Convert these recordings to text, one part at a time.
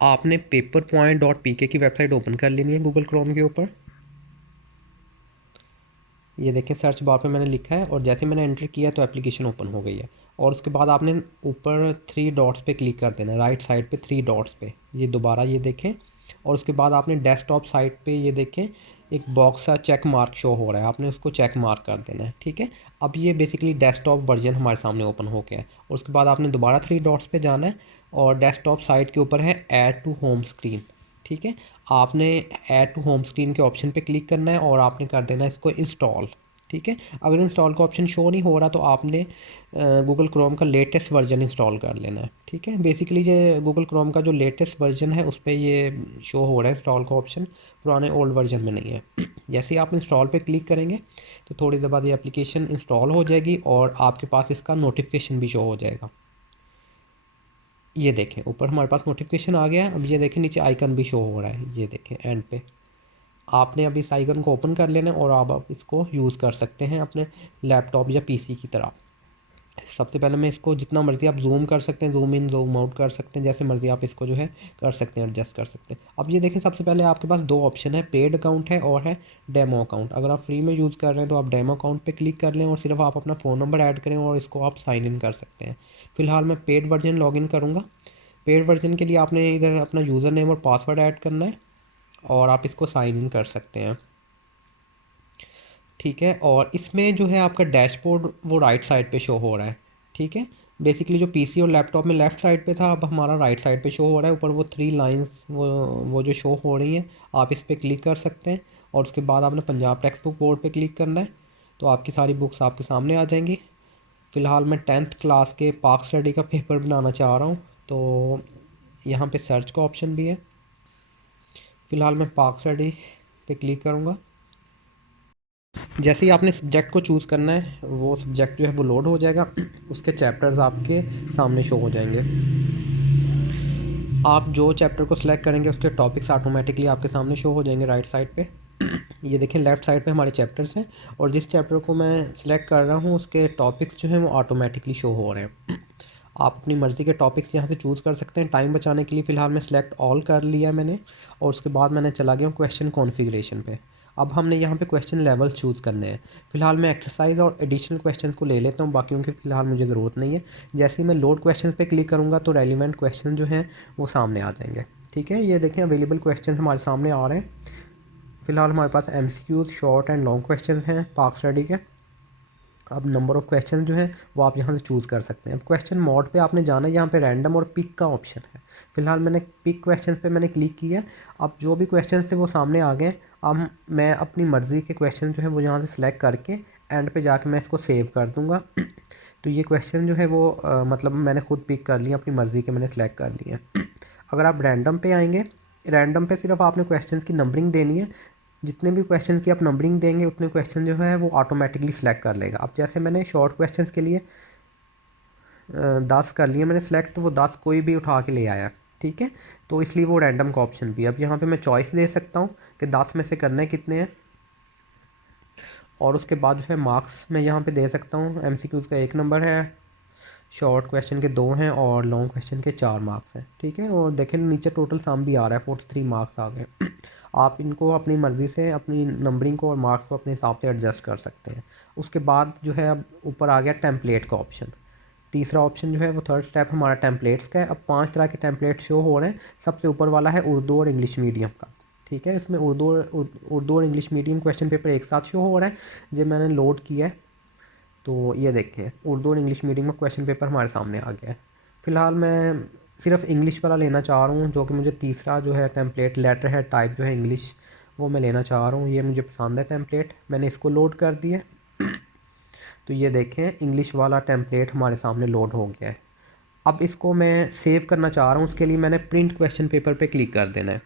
आपने paperpoint.pk की website open कर लेनी है गूगल क्रोम के ऊपर। ये देखें सर्च बार पे मैंने लिखा है और जैसे मैंने एंटर किया तो एप्लीकेशन ओपन हो गई है। और उसके बाद आपने ऊपर 3 डॉट्स पे क्लिक कर देना है, राइट साइड पे 3 डॉट्स पे, ये दोबारा ये देखें। और उसके बाद आपने डेस्कटॉप साइट पे ये देखें एक बॉक्स सा चेक मार्क शो हो रहा है, आपने उसको चेक मार्क कर देना है। ठीक है, अब ये बेसिकली डेस्कटॉप वर्जन हमारे सामने ओपन हो गया है। और उसके बाद आपने दोबारा 3 डॉट्स पे जाना है और डेस्कटॉप साइट के ऊपर है ऐड टू होम स्क्रीन। ठीक है, आपने ऐड टू होम स्क्रीन के ऑप्शन पे क्लिक करना है और आपने कर देना है इसको इंस्टॉल। ठीक है, अगर इंस्टॉल का ऑप्शन शो नहीं हो रहा तो आपने गूगल क्रोम का लेटेस्ट वर्जन इंस्टॉल कर लेना है। ठीक है, बेसिकली ये गूगल क्रोम का जो लेटेस्ट वर्जन है उस पर ये शो हो रहा है इंस्टॉल का ऑप्शन, पुराने ओल्ड वर्जन में नहीं है। जैसे ही आप इंस्टॉल पे क्लिक करेंगे तो थोड़ी देर बाद ये एप्लीकेशन इंस्टॉल हो जाएगी और आपके पास इसका नोटिफिकेशन भी शो हो जाएगा। ये देखें ऊपर हमारे पास नोटिफिकेशन आ गया है। अब ये देखें नीचे आइकन भी शो हो रहा है, ये देखें एंड पे। आपने अभी इस आइकन को ओपन कर लेना है और आप इसको यूज़ कर सकते हैं अपने लैपटॉप या पीसी की तरह। सबसे पहले मैं इसको जितना मर्ज़ी आप जूम कर सकते हैं, जूम इन जूम आउट कर सकते हैं, जैसे मर्ज़ी आप इसको जो है कर सकते हैं, एडजस्ट कर सकते हैं। अब ये देखें सबसे पहले आपके पास दो ऑप्शन है, पेड अकाउंट है और है डेमो अकाउंट। अगर आप फ्री में यूज़ कर रहे हैं तो आप डेमो अकाउंट पे क्लिक कर लें और सिर्फ आप अपना फ़ोन नंबर ऐड करें और इसको आप साइन इन कर सकते हैं। फ़िलहाल मैं पेड वर्जन लॉगिन करूँगा। पेड वर्जन के लिए आपने इधर अपना यूज़र नेम और पासवर्ड ऐड करना है और आप इसको साइन इन कर सकते हैं। ठीक है, और इसमें जो है आपका डैशबोर्ड वो राइट साइड पे शो हो रहा है। ठीक है, बेसिकली जो पीसी और लैपटॉप में लेफ़्ट साइड पे था अब हमारा राइट साइड पे शो हो रहा है। ऊपर वो 3 लाइंस वो जो शो हो रही हैं, आप इस पर क्लिक कर सकते हैं और उसके बाद आपने पंजाब टेक्स्ट बुक बोर्ड पे क्लिक करना है तो आपकी सारी बुक्स आपके सामने आ जाएंगी। फ़िलहाल मैं 10th क्लास के पाक स्टडी का पेपर बनाना चाह रहा हूँ तो यहाँ पे सर्च का ऑप्शन भी है। फ़िलहाल मैं पाक स्टडी पे क्लिक करूँगा। जैसे ही आपने सब्जेक्ट को चूज़ करना है वो सब्जेक्ट जो है वो लोड हो जाएगा, उसके चैप्टर्स आपके सामने शो हो जाएंगे। आप जो चैप्टर को सिलेक्ट करेंगे उसके टॉपिक्स ऑटोमेटिकली आपके सामने शो हो जाएंगे राइट साइड पे। ये देखें लेफ़्ट साइड पे हमारे चैप्टर्स हैं और जिस चैप्टर को मैं सिलेक्ट कर रहा हूँ उसके टॉपिक्स जो हैं वो ऑटोमेटिकली शो हो रहे हैं। आप अपनी मर्ज़ी के टॉपिक्स यहाँ से चूज़ कर सकते हैं। टाइम बचाने के लिए फ़िलहाल मैं सिलेक्ट ऑल कर लिया मैंने और उसके बाद मैंने चला गया हूँ क्वेश्चन कॉन्फ़िगरेशन पे। अब हमने यहाँ पे क्वेश्चन लेवल्स चूज़ करने हैं। फ़िलहाल मैं एक्सरसाइज और एडिशनल क्वेश्चंस को ले लेता हूँ, बाकियों की फ़िलहाल मुझे ज़रूरत नहीं है। जैसे ही मैं लोड क्वेश्चंस पे क्लिक करूँगा तो रेलिवेंट क्वेश्चन जो हैं वो सामने आ जाएंगे। ठीक है, ये देखें अवेलेबल क्वेश्चन हमारे सामने आ रहे हैं। फ़िलहाल हमारे पास MCQs short and long question हैं पाक स्टडी के। अब नंबर ऑफ़ क्वेश्चन जो है वो आप यहाँ से चूज़ कर सकते हैं। अब क्वेश्चन मोड पे आपने जाना है, यहाँ पे रैंडम और पिक का ऑप्शन है। फ़िलहाल मैंने पिक क्वेश्चन पे मैंने क्लिक किया। अब जो भी क्वेश्चन थे वो सामने आ गए। अब मैं अपनी मर्ज़ी के क्वेश्चन जो है वो यहाँ से सिलेक्ट करके एंड पे जाके मैं इसको सेव कर दूँगा। तो ये क्वेश्चन जो है वो मतलब मैंने खुद पिक कर लिया, अपनी मर्ज़ी के मैंने सेलेक्ट कर लिए। अगर आप रैंडम पे आएंगे, रैंडम पे सिर्फ आपने क्वेश्चन की नंबरिंग देनी है। जितने भी क्वेश्चन की आप नंबरिंग देंगे उतने क्वेश्चन जो है वो ऑटोमेटिकली सिलेक्ट कर लेगा। अब जैसे मैंने शॉर्ट क्वेश्चन के लिए 10 कर लिए मैंने सिलेक्ट, तो वो 10 कोई भी उठा के ले आया। ठीक है, तो इसलिए वो रैंडम का ऑप्शन भी है। अब यहाँ पे मैं चॉइस दे सकता हूँ कि 10 में से करने कितने हैं और उसके बाद जो है मार्क्स मैं यहाँ पे दे सकता हूँ। एमसीक्यूज़ का 1 नंबर है, शॉर्ट क्वेश्चन के 2 हैं और लॉन्ग क्वेश्चन के 4 मार्क्स हैं। ठीक है, और देखें नीचे टोटल सम भी आ रहा है, 43 मार्क्स आ गए। आप इनको अपनी मर्ज़ी से अपनी नंबरिंग को और मार्क्स को अपने हिसाब से एडजस्ट कर सकते हैं। उसके बाद जो है अब ऊपर आ गया टेम्पलेट का ऑप्शन। तीसरा ऑप्शन जो है वो थर्ड स्टेप हमारा टेम्पलेट्स का है। अब 5 तरह के टेम्पलेट शो हो रहे हैं। सबसे ऊपर वाला है उर्दू और इंग्लिश मीडियम का। ठीक है, इसमें उर्दू और इंग्लिश मीडियम क्वेश्चन पेपर एक साथ शो हो रहा है। जो मैंने लोड किया है तो ये देखिए उर्दू और इंग्लिश मीडियम का क्वेश्चन पेपर हमारे सामने आ गया है। फ़िलहाल मैं सिर्फ इंग्लिश वाला लेना चाह रहा हूँ, जो कि मुझे तीसरा जो है टेम्पलेट लेटर है टाइप जो है इंग्लिश, वो मैं लेना चाह रहा हूँ। ये मुझे पसंद है टेम्पलेट, मैंने इसको लोड कर दिया। तो ये देखें इंग्लिश वाला टेम्पलेट हमारे सामने लोड हो गया है। अब इसको मैं सेव करना चाह रहा हूँ, उसके लिए मैंने प्रिंट क्वेश्चन पेपर पे क्लिक कर देना है।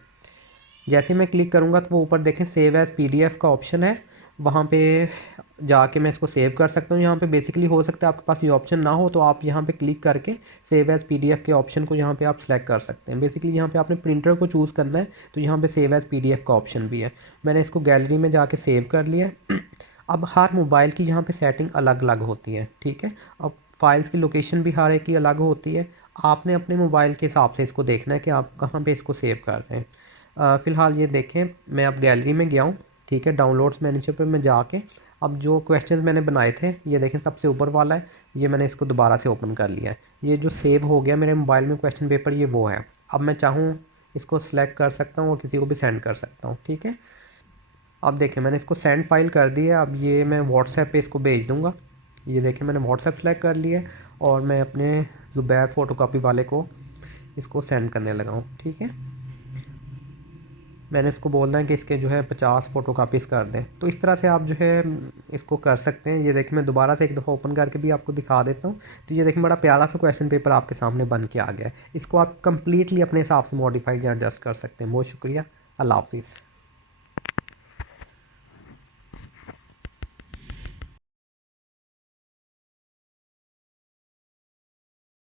जैसे मैं क्लिक करूँगा तो वो ऊपर देखें सेव एज़ पीडीएफ का ऑप्शन है, वहाँ पे जाके मैं इसको सेव कर सकता हूँ। यहाँ पे बेसिकली हो सकता है आपके पास ये ऑप्शन ना हो तो आप यहाँ पे क्लिक करके सेव एज़ पीडीएफ के ऑप्शन को यहाँ पे आप सेलेक्ट कर सकते हैं। बेसिकली यहाँ पे आपने प्रिंटर को चूज़ करना है तो यहाँ पे सेव एज़ पीडीएफ का ऑप्शन भी है। मैंने इसको गैलरी में जाके सेव कर लिया है। अब हर मोबाइल की यहाँ पे सेटिंग अलग अलग होती है। ठीक है, अब फाइल्स की लोकेशन भी हर एक की अलग होती है। आपने अपने मोबाइल के हिसाब से इसको देखना है कि आप कहाँ पे इसको सेव कर रहे हैं। फ़िलहाल ये देखें, मैं अब गैलरी में गया हूँ, ठीक है। डाउनलोड्स मैनेजर पे मैं जाके अब जो क्वेश्चंस मैंने बनाए थे, ये देखें सबसे ऊपर वाला है, ये मैंने इसको दोबारा से ओपन कर लिया है। ये जो सेव हो गया मेरे मोबाइल में क्वेश्चन पेपर, ये वो है। अब मैं चाहूँ इसको सिलेक्ट कर सकता हूँ और किसी को भी सेंड कर सकता हूँ, ठीक है। अब देखें मैंने इसको सेंड फाइल कर दी है। अब ये मैं व्हाट्सएप पे इसको भेज दूँगा। ये देखें मैंने व्हाट्सएप सेलेक्ट कर लिया है और मैं अपने ज़ुबैर फ़ोटोकॉपी वाले को इसको सेंड करने लगा हूँ, ठीक है। मैंने इसको बोलना है कि इसके जो है 50 फ़ोटोकॉपीज़ कर दें। तो इस तरह से आप जो है इसको कर सकते हैं। ये देखिए मैं दोबारा से एक दफ़ा ओपन करके भी आपको दिखा देता हूँ। तो ये देखिए बड़ा प्यारा सा क्वेश्चन पेपर आपके सामने बन के आ गया है। इसको आप कंप्लीटली अपने हिसाब से मॉडिफाइड या एडजस्ट कर सकते हैं। बहुत शुक्रिया। अल्लाह हाफ़िज़।